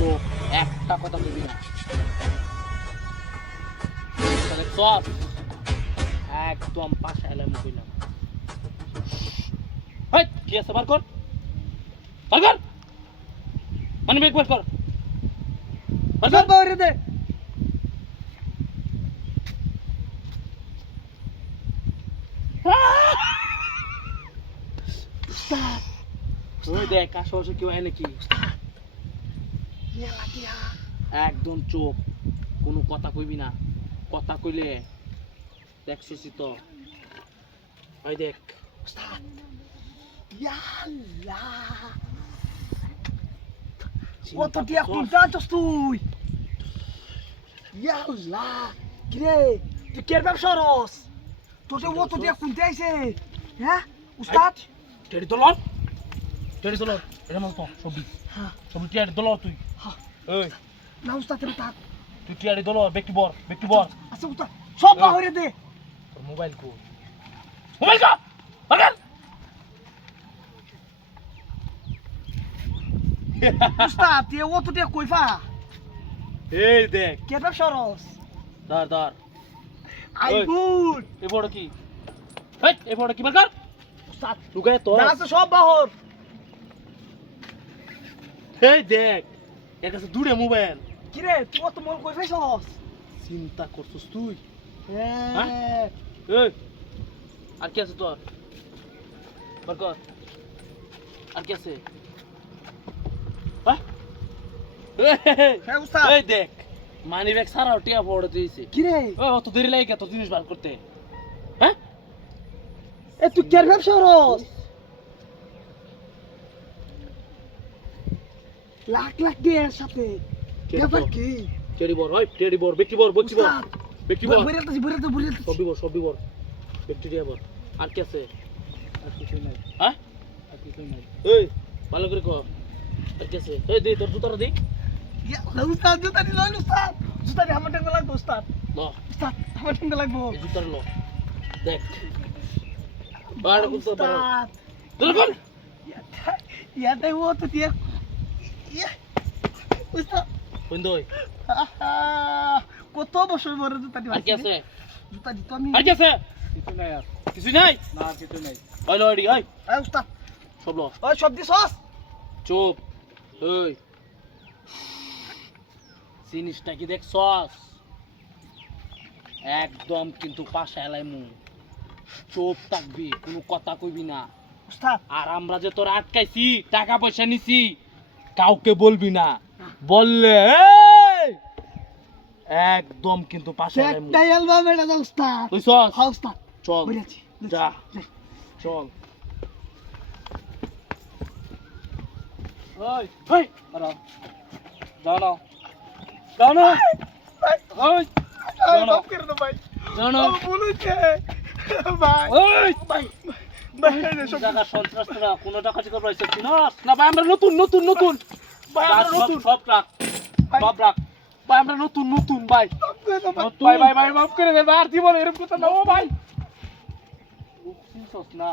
তো একটা কথা বলবি না তাহলে সব একদম পাশে এলাম কইলাম হেই কি আছে বার কর মানে বেক বার কর বাইরে দে ওই দেখ আশেপাশে কেউ হয় নাকি একদম চোখ কোনো কথা কইবি না কথা কইলে দেখছিস তো ওই দেখ কত টিয়া কোনটা আছিস তুই ইয়াল্লা কিরে তুই কের ব্যবসা রস তোর যে ও তো টিয়া কোনটা আইছে হ্যাঁ উস্তাদ টেডি দলর এটা মত সবই সবই টিয়ারি দলর তুই এই না উস্তাদ তা তুই টিয়ারি দলর ব্যক্তি বর আচ্ছা উস্তাদ সব বাহিরে দে তোর মোবাইল কা বাগান উস্তাদ তুই ও তো টিয়া কইফা এই দেখ কের ব্যবসা রস ধর আই গুড এ বড় কি এই এ বড় কি বাগান উস্তাদ লুকায় তো না আছে সব বাহর এই দেখ এর কাছে দূরে মোবাইল কিরে তুই তো মন কই ফেছস চিন্তা করছিস তুই হ্যাঁ এই আর কি আছে তোর বরকত আর কি আছে হ্যাঁ উস্তাদ এই দেখ মানি ব্যাগ সারা টিয়া পড়ে দিয়েছে কিরে ওই অত দেরি লাগে কত জিনিস বার করতে হ্যাঁ এ তুই কের ব্যবসা রস লাখ লাখ টিয়ার সাথে ব্যাপার কি টেডি বর ব্যক্তি বর বচ্চি বর উস্তাদ ব্যক্তি বর বুড়িয়ে সবই বর ব্যক্তি টিয়া বর আর কি আছে আর কিছুই নাই হ্যাঁ আর কিছুই নাই এই ভালো করে কর আর কি আছে এই দে তোর জুতাটা দে ইয়া উস্তাদ জুতা দি লইল উস্তাদ জুতা দি আমার টাকা লাগবে উস্তাদ ল উস্তাদ আমার টাকা লাগবে এই জুতাটা ল দেখ বার কুত্তা বার উস্তাদ তোর কোন ইয়া তাই ও তো দিয়ে ইয়া উস্তাদ কোন দই কত বছর পরে জুতা দি আর কি আছে জুতা দি তো আমি আর কি আছে কিছু নাই আর কিছু নাই না কিছু নাই ওই লড়ি ওই এই উস্তাদ সব ল ওই সব দিছস চুপ ওই জিনিসটা কি দেখছস একদম কিন্তু পাশে এলাইমু চুপ থাকবি কোনো কথা কইবি না উস্তাদ আর আমরা যে তোর আটকাইছি টাকা পয়সা নিছি কাউকে বলবি না বললে এই, একদম কিন্তু পাশে এলাইমু একটাই অ্যালবাম এটা দাও উস্তাদ বুঝছস হ্যাঁ উস্তাদ চল বুঝেছি যা চল ওই ওই দাঁড়াও দাঁড়াও দাঁড়াও ওই মাফ করে দাও ভাই দাঁড়াও বলেছে ভাই ওই ভাই ভাই জায়গা সন্ত্রাসীরা কোনো টাকা চিকা পাইছে না না ভাই আমরা নতুন ভাই আমরা নতুন সব রাখ সব রাখ ভাই আমরা নতুন ভাই ভাই ভাই ভাই মাফ করে দে ভাই আর জীবনে এরকম কথা না ও ভাই বুঝছিস না